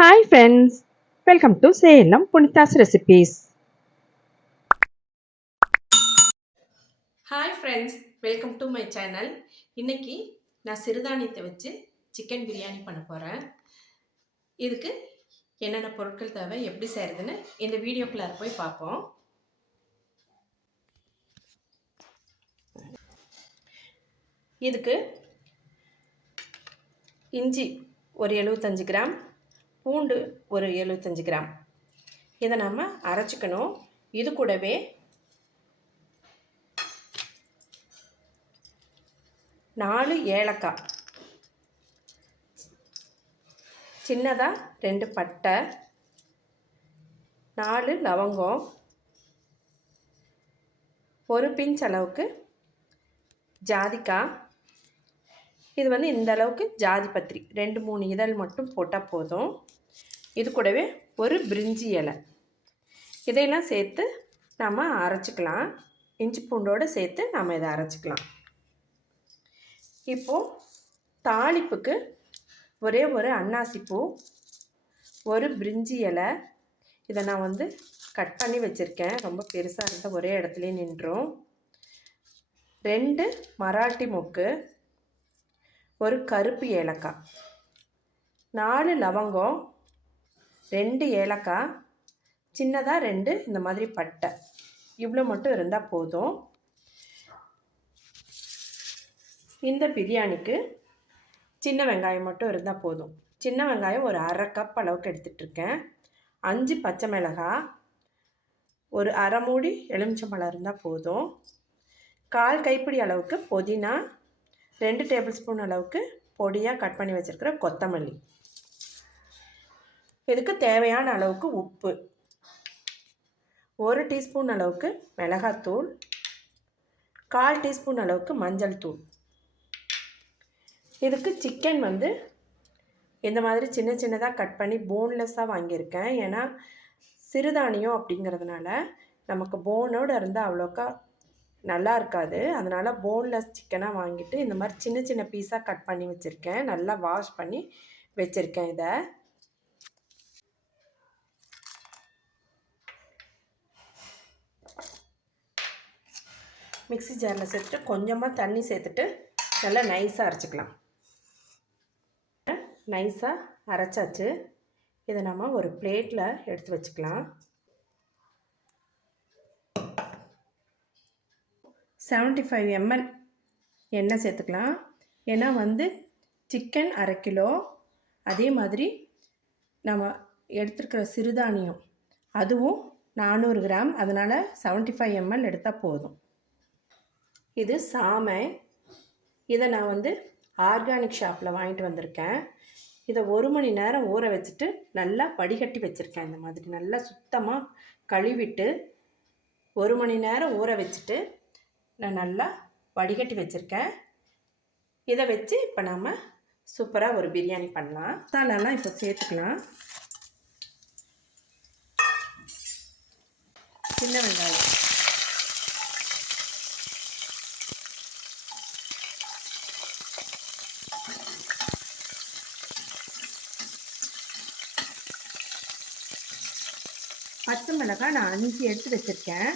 Hi friends, welcome to Salem Punita's Recipes. Hi friends, welcome to my channel. இன்னைக்கு நான் சிறுதானியத்தை வச்சு chicken biryani பண்ண போகிறேன். இதுக்கு என்னென்ன பொருட்கள் தேவை, எப்படி செய்கிறதுன்னு இந்த வீடியோக்குள்ளே போய் பார்ப்போம். இதுக்கு இஞ்சி ஒரு 75 கிராம், பூண்டு ஒரு 75 கிராம், இதை நம்ம அரைச்சிக்கணும். இது கூடவே 4 ஏலக்காய், சின்னதாக 2 பட்டை, 4 லவங்கம், ஒரு பிஞ்ச் அளவுக்கு ஜாதிக்காய். இது இந்த அளவுக்கு ஜாதி பத்திரி 2-3 இதழ் மட்டும் போட்டால் போதும். இது கூடவே ஒரு பிரிஞ்சி இலை, இதையெல்லாம் சேர்த்து நம்ம அரைச்சிக்கலாம். இஞ்சி பூண்டோடு சேர்த்து நம்ம இதை அரைச்சிக்கலாம். இப்போது தாளிப்புக்கு ஒரே ஒரு அன்னாசிப்பூ, ஒரு பிரிஞ்சி இலை, இதை நான் கட் பண்ணி வச்சுருக்கேன். ரொம்ப பெருசாக இருந்தால் ஒரே இடத்துலையே நின்றும். 2 மராட்டி மொக்கு, ஒரு கருப்பு ஏலக்காய், 4 லவங்கம், 2 ஏலக்காய், சின்னதாக 2 இந்த மாதிரி பட்டை, இவ்வளோ மட்டும் இருந்தால் போதும். இந்த பிரியாணிக்கு சின்ன வெங்காயம் மட்டும் இருந்தால் போதும். சின்ன வெங்காயம் ஒரு 1/2 கப் அளவுக்கு எடுத்துகிட்ருக்கேன். 5 பச்சை மிளகாய், ஒரு அரை மூடி எலுமிச்சம்பழம் இருந்தால் போதும். 1/4 கைப்பிடி அளவுக்கு புதினா, 2 டேபிள் ஸ்பூன் அளவுக்கு பொடியாக கட் பண்ணி வச்சுருக்கிற கொத்தமல்லி, இதுக்கு தேவையான அளவுக்கு உப்பு, 1 டீஸ்பூன் அளவுக்கு மிளகாத்தூள், 1/4 டீஸ்பூன் அளவுக்கு மஞ்சள் தூள். இதுக்கு சிக்கன் இந்த மாதிரி சின்ன சின்னதாக கட் பண்ணி போன்லெஸ்ஸாக வாங்கியிருக்கேன். ஏன்னா சிறுதானியம் அப்படிங்கிறதுனால நமக்கு போனோடு இருந்தால் அவ்வளோக்கா நல்லா இருக்காது. அதனால் போன்லெஸ் சிக்கனாக வாங்கிட்டு இந்த மாதிரி சின்ன சின்ன பீஸாக கட் பண்ணி வச்சுருக்கேன். நல்லா வாஷ் பண்ணி வச்சுருக்கேன். இதை மிக்ஸி ஜாரில் சேர்த்துட்டு கொஞ்சமாக தண்ணி சேர்த்துட்டு நல்லா நைஸாக அரைச்சிக்கலாம். நைஸாக அரைச்சாச்சு. இதை நம்ம ஒரு பிளேட்டில் எடுத்து வச்சுக்கலாம். 75 ml எண்ணெய் சேர்த்துக்கலாம். ஏன்னா சிக்கன் 1/2 கிலோ, அதே மாதிரி நம்ம எடுத்துருக்கிற சிறுதானியம் அதுவும் 400 கிராம், அதனால் 75 ml எடுத்தால் போதும். இது சாமை, இதை நான் ஆர்கானிக் ஷாப்பில் வாங்கிட்டு வந்திருக்கேன். இதை 1 மணி நேரம் ஊற வச்சுட்டு நல்லா வடிகட்டி வச்சுருக்கேன். இந்த மாதிரி நல்லா சுத்தமாக கழுவிட்டு 1 மணி நேரம் ஊற வச்சுட்டு நான் நல்லா வடிகட்டி வச்சுருக்கேன். இதை வச்சு இப்போ நம்ம சூப்பராக ஒரு பிரியாணி பண்ணலாம். மசாலாலாம் இப்போ சேர்த்துக்கலாம். சின்ன வெங்காயம், பச்சை மிளகாய் நான் 5 எடுத்து வச்சுருக்கேன்.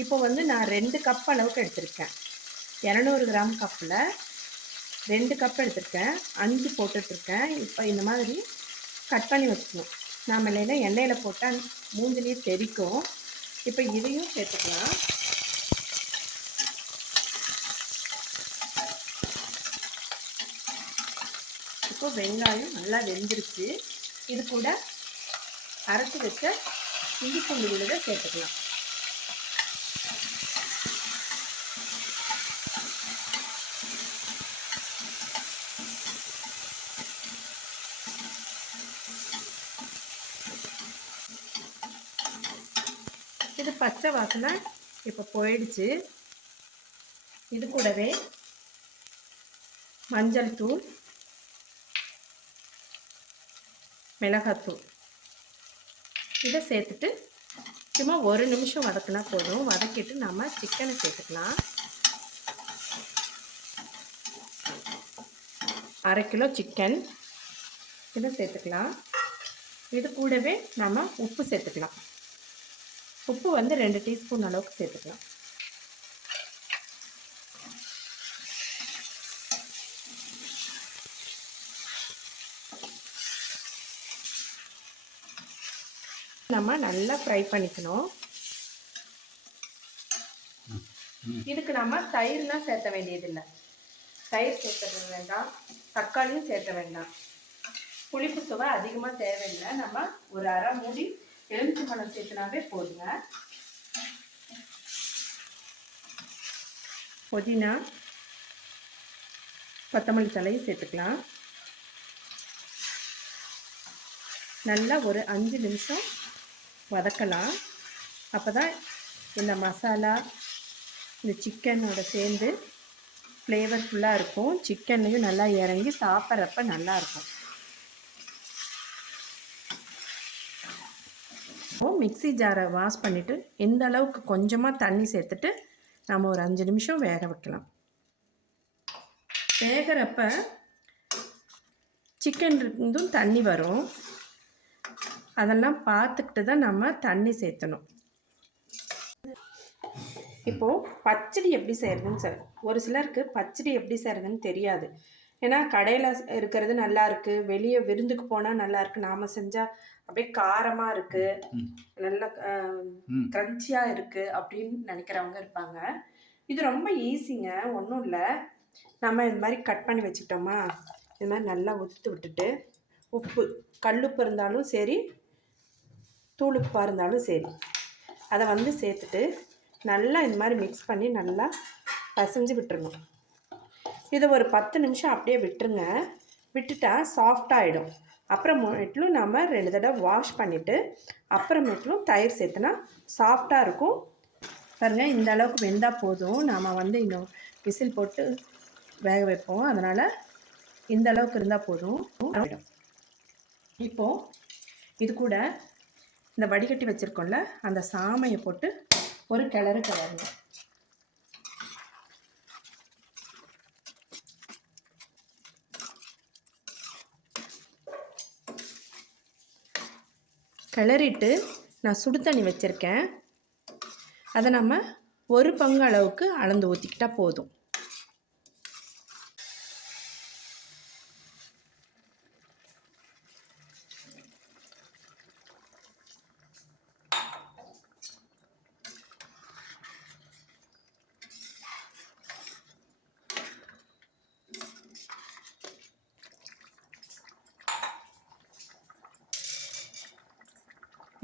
இப்போ நான் 2 கப் அளவுக்கு எடுத்திருக்கேன். 200 கிராம் கப்பில் 2 கப் எடுத்திருக்கேன். 5 போட்டுட்ருக்கேன். இப்போ இந்த மாதிரி கட் பண்ணி வச்சுக்கணும். நாம் இல்லைன்னா எண்ணெயில் போட்டால் மூஞ்சிலேயே தெரிக்கும். இப்போ இதையும் சேர்த்துக்கலாம். இப்போ வெங்காயம் நல்லா வெந்துருச்சு. இது கூட அரைச்சி வச்ச இஞ்சி பூண்டு விழுதை சேர்த்துக்கலாம். இது பச்சை வாசனை இப்போ போயிடுச்சு. இது கூடவே மஞ்சள் தூள், மிளகாத்தூள் இதை சேர்த்துட்டு சும்மா 1 நிமிஷம் வதக்கினா போதும். வதக்கிட்டு நம்ம சிக்கனை சேர்த்துக்கலாம். 1/2 கிலோ சிக்கன் இதை சேர்த்துக்கலாம். இது கூடவே நம்ம உப்பு சேர்த்துக்கலாம். உப்பு வந்து 2 டீஸ்பூன் அளவுக்கு சேர்த்துக்கலாம். நம்ம நல்லா ஃப்ரை பண்ணிக்கணும். இதுக்கு நம்ம தயிர்லாம் சேர்த்த வேண்டியதில்லை. தயிர் சேர்த்த வேண்டாம், தக்காளியும் சேர்த்த வேண்டாம். புளிப்பு சுவை அதிகமாக தேவையில்லை. நம்ம ஒரு அரை மூடி எலுமிச்சம்பழம் சேர்த்துனாவே போதுங்க. புதினா, கொத்தமல்லி தழையும் சேர்த்துக்கலாம். நல்லா ஒரு 5 நிமிஷம் வதக்கலாம். அப்போ தான் இந்த மசாலா இந்த சிக்கனோட சேர்ந்து ஃப்ளேவர்ஃபுல்லாக இருக்கும். சிக்கன்லேயும் நல்லா இறங்கி சாப்பிட்றப்ப நல்லாயிருக்கும். மிக்ஸி ஜாரை வாஷ் பண்ணிவிட்டு இந்த அளவுக்கு கொஞ்சமாக தண்ணி சேர்த்துட்டு நம்ம ஒரு 5 நிமிஷம் வேக வைக்கலாம். வேகிறப்ப சிக்கன் இருந்தும் தண்ணி வரும். அதெல்லாம் பார்த்துக்கிட்டு தான் நம்ம தண்ணி சேர்த்தணும். இப்போது பச்சடி எப்படி செய்கிறதுன்னு ஒரு சிலருக்கு பச்சடி எப்படி செய்கிறதுன்னு தெரியாது. ஏன்னா கடையில் இருக்கிறது நல்லா இருக்குது, வெளியே விருந்துக்கு போனால் நல்லா இருக்குது, நாம் செஞ்சால் அப்படியே காரமாக இருக்குது, நல்லா க்ரன்ச்சியாக இருக்குது அப்படின்னு நினைக்கிறவங்க இருப்பாங்க. இது ரொம்ப ஈஸிங்க, ஒன்றும் இல்லை. நம்ம இது மாதிரி கட் பண்ணி வச்சுக்கிட்டோமா, இது மாதிரி நல்லா உதுத்து விட்டுட்டு உப்பு, கல்லுப்பு இருந்தாலும் சரி, தூளுப்பாக இருந்தாலும் சரி, அதை வந்து சேர்த்துட்டு நல்லா இந்த மாதிரி மிக்ஸ் பண்ணி நல்லா பசைஞ்சு விட்டுருணும். இதை ஒரு 10 நிமிஷம் அப்படியே விட்டுருங்க. விட்டுட்டா சாஃப்டாகிடும். அப்புறமேட்லும் நம்ம 2 தடவை வாஷ் பண்ணிவிட்டு அப்புறமேட்லும் தயிர் சேர்த்துனா சாஃப்டாக இருக்கும். பாருங்கள், இந்த அளவுக்கு வெந்தால் போதும். நாம் வந்து இன்னும் விசில் போட்டு வேக வைப்போம். அதனால் இந்த அளவுக்கு இருந்தால் போதும். இப்போது இது கூட இந்த வடிகட்டி வச்சுருக்கோம்ல, அந்த சாமையை போட்டு ஒரு கிளறுங்க. கிளறிட்டு நான் சுடு தண்ணி வச்சுருக்கேன். அதை நம்ம 1 பங்கு அளவுக்கு அளந்து ஊற்றிக்கிட்டால் போதும்.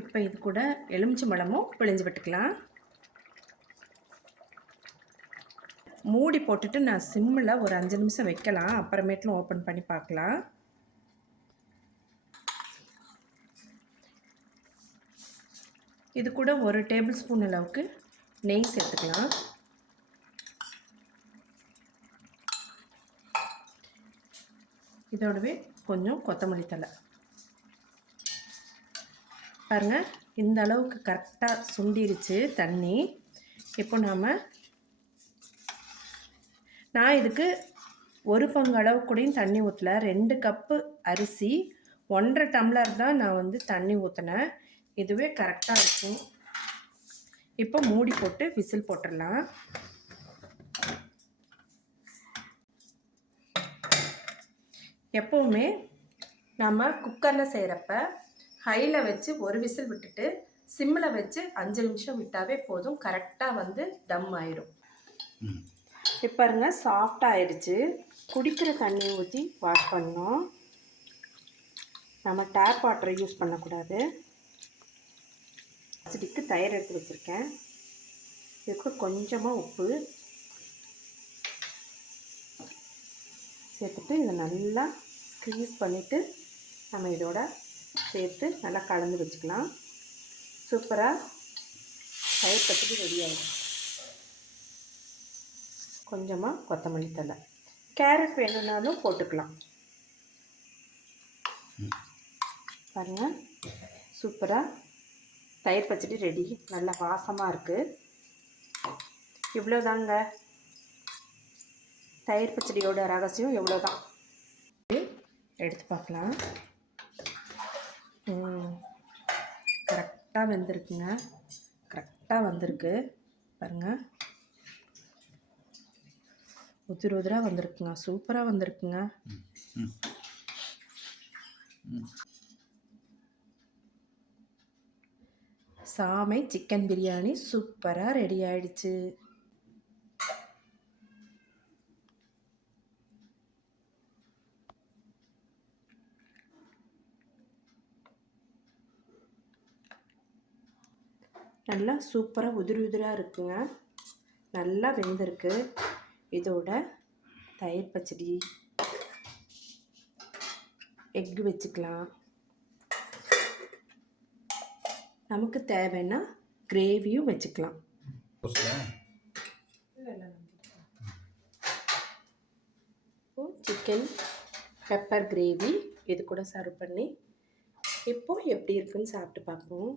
இப்போ இது கூட எலுமிச்சம்பழமும் பிழிஞ்சு விட்டுக்கலாம். மூடி போட்டுட்டு நான் சிம்மில் ஒரு 5 நிமிஷம் வைக்கலாம். அப்புறமேட்லும் ஓப்பன் பண்ணி பார்க்கலாம். இது கூட 1 டேபிள் ஸ்பூன் அளவுக்கு நெய் சேர்த்துக்கலாம். இதோடவே கொஞ்சம் கொத்தமல்லி தழை. பாருங்கள், இந்த அளவுக்கு கரெக்டாக சுண்டிருச்சு தண்ணி. இப்போ நான் இதுக்கு 1 பங்கு அளவு கூடயும் தண்ணி ஊற்றல. 2 கப்பு அரிசி 1.5 டம்ளர் தான் நான் வந்து தண்ணி ஊற்றினேன். இதுவே கரெக்டாக இருக்கும். இப்போ மூடி போட்டு விசில் போட்டுடலாம். எப்போவுமே நம்ம குக்கரில் செய்கிறப்ப ஹையில் வச்சு ஒரு விசில் விட்டுட்டு சிம்மில் வச்சு 5 நிமிஷம் விட்டாவே போதும். கரெக்டாக வந்து டம் ஆயிடும். இப்போ பாருங்க, சாஃப்டாக ஆயிடுச்சு. குடிக்கிற தண்ணி ஊற்றி வாஷ் பண்ணணும். நம்ம டேப் வாட்டரை யூஸ் பண்ணக்கூடாது. பச்சடிக்கு தயிர் எடுத்து வச்சுருக்கேன். இதுக்கு கொஞ்சமாக உப்பு சேர்த்துட்டு இதை நல்லா ஸ்க்வீஸ் பண்ணிவிட்டு நம்ம இதோட சேர்த்து நல்லா கலந்து வச்சுக்கலாம். சூப்பராக தயிர் பச்சடி ரெடி ஆகிடும். கொஞ்சமாக கொத்தமல்லி தழை, கேரட் வேணும்னாலும் போட்டுக்கலாம். பாருங்கள், சூப்பராக தயிர் பச்சடி ரெடி. நல்லா வாசமாக இருக்குது. இவ்வளோதாங்க தயிர் பச்சடியோட ரகசியம். எவ்வளோதான். எடுத்து பார்க்கலாம். கரெக்டாக வெந்திருக்குங்க. கரெக்டாக வந்திருக்கு பாருங்கள். உதிர் உதிராக வந்திருக்குங்க. சூப்பராக வந்திருக்குங்க. சாமை சிக்கன் பிரியாணி சூப்பராக ரெடி ஆயிடுச்சு. நல்லா சூப்பராக உதிர் உதிராக இருக்குங்க. நல்லா வெந்திருக்கு. இதோட தயிர் பச்சடி, எக்கு வச்சுக்கலாம். நமக்கு தேவைன்னா கிரேவியும் வச்சுக்கலாம். சிக்கன் பெப்பர் கிரேவி இது கூட சர்வ் பண்ணி இப்போ எப்படி இருக்குன்னு சாப்பிட்டு பார்ப்போம்.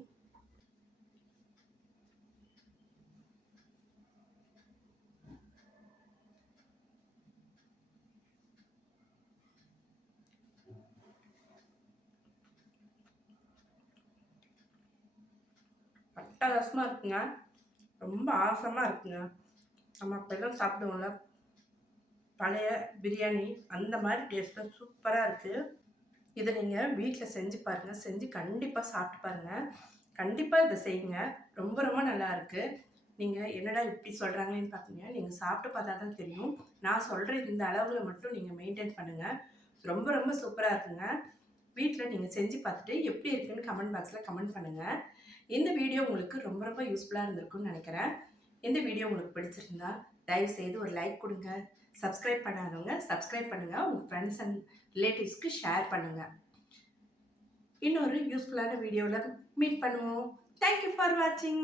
அட்டகாசமாக இருக்குங்க. ரொம்ப ஆசமாக இருக்குங்க. நம்ம அப்போல்லாம் சாப்பிடுவோம்ல பழைய பிரியாணி, அந்த மாதிரி டேஸ்ட்டில் சூப்பராக இருக்குது. இதை நீங்கள் வீட்டில் செஞ்சு பாருங்கள். செஞ்சு கண்டிப்பாக சாப்பிட்டு பாருங்கள். கண்டிப்பாக இதை செய்யுங்க. ரொம்ப ரொம்ப நல்லா இருக்குது. நீங்கள் என்னடா இப்படி சொல்கிறாங்களேன்னு பார்ப்பீங்க. நீங்கள் சாப்பிட்டு பார்த்தா தான் தெரியும். நான் சொல்கிற இந்த அளவில் மட்டும் நீங்கள் மெயின்டைன் பண்ணுங்கள். ரொம்ப ரொம்ப சூப்பராக இருக்குங்க. வீட்டில் நீங்கள் செஞ்சு பார்த்துட்டு எப்படி இருக்குன்னு கமெண்ட் பாக்ஸில் கமெண்ட் பண்ணுங்கள். இந்த வீடியோ உங்களுக்கு ரொம்ப ரொம்ப யூஸ்ஃபுல்லாக இருந்திருக்குன்னு நினைக்கிறேன். இந்த வீடியோ உங்களுக்கு பிடிச்சிருந்தா தயவுசெய்து ஒரு லைக் கொடுங்க. சப்ஸ்கிரைப் பண்ணாதவங்க சப்ஸ்கிரைப் பண்ணுங்கள். உங்கள் ஃப்ரெண்ட்ஸ் அண்ட் ரிலேட்டிவ்ஸ்க்கு ஷேர் பண்ணுங்கள். இன்னொரு யூஸ்ஃபுல்லான வீடியோவில் மீட் பண்ணுவோம். தேங்க்யூ ஃபார் வாட்சிங்.